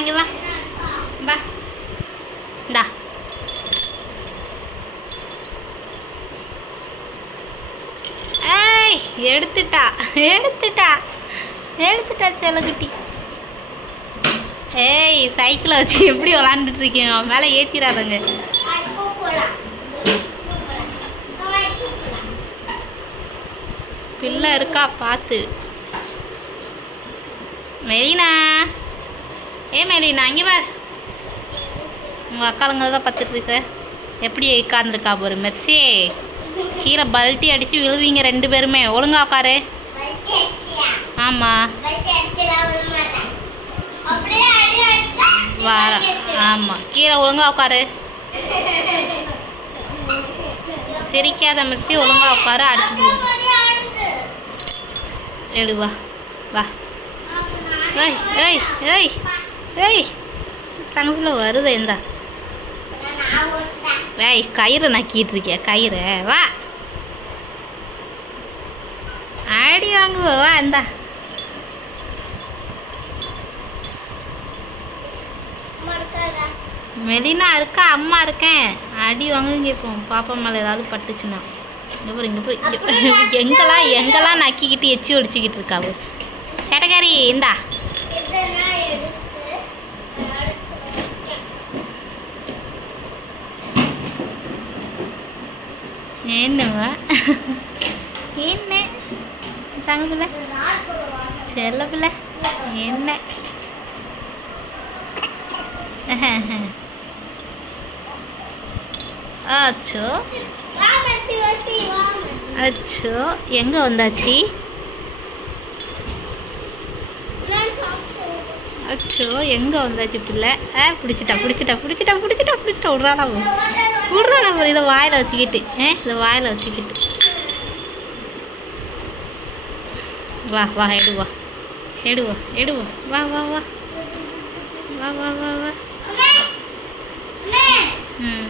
இங்கே வா வா இந்தா ஏய் எடுத்துட்டா எடுத்துட்டா எடுத்துட்டா செல்லக்குட்டி. ஏய் சைக்கிளை வச்சு எப்படி விளாண்டுட்டு இருக்கீங்க? மேலே ஏற்றிடாதங்க. பிள்ளை இருக்கா பார்த்து. மெரினா மெரினா இங்கே வா. உங்கள் அக்காளுங்க தான் பார்த்துட்டு இருக்க. எப்படி உட்காந்துருக்கா போரு மெர்சி. கீழே பல்ட்டி அடித்து விழுவீங்க 2 பேருமே. ஒழுங்கா உட்காரு. ஆமாம் வர. ஆமாம் கீழே ஒழுங்கா உட்காரு. சிரிக்காத மெர்சி, ஒழுங்கா உட்காரு. அடிச்சு எடு வா வா. ஏய் ஏய் ஏய் ஏய் தங்கக்குள்ள வருது எந்தா. ஏய் கயிறை நக்கிட்டு இருக்கிய கயிறை. வா அடி வாங்குவ. வா இந்தா. மெலினா இருக்கா, அம்மா இருக்கேன். அடி வாங்குவீங்க இப்போ பாப்பா மேலே ஏதாவது பட்டுச்சுன்னா. இங்கே போய் எங்கெல்லாம் நக்கிக்கிட்டு எச்சி ஒடிச்சிக்கிட்டு இருக்கா சேட்டக்காரி. இந்தா என்னவா என்ன தங்க பிள்ளை செல்ல பிள்ளை என்ன? அச்சோ அச்சோ எங்கே வந்தாச்சு? அச்சோ எங்கே வந்தாச்சு பிள்ளை? பிடிச்சிட்டா பிடிச்சிட்டா பிடிச்சிட்டா பிடிச்சிட்டா பிடிச்சிட்டா. விட்றாடா விட்றாடா ஒரு இதை வாயில் வச்சுக்கிட்டு. இதை வாயில் வச்சுக்கிட்டு. வா வா எடுவா எடுவா எடுவா. வா வா வா வா வா வா வா. ம்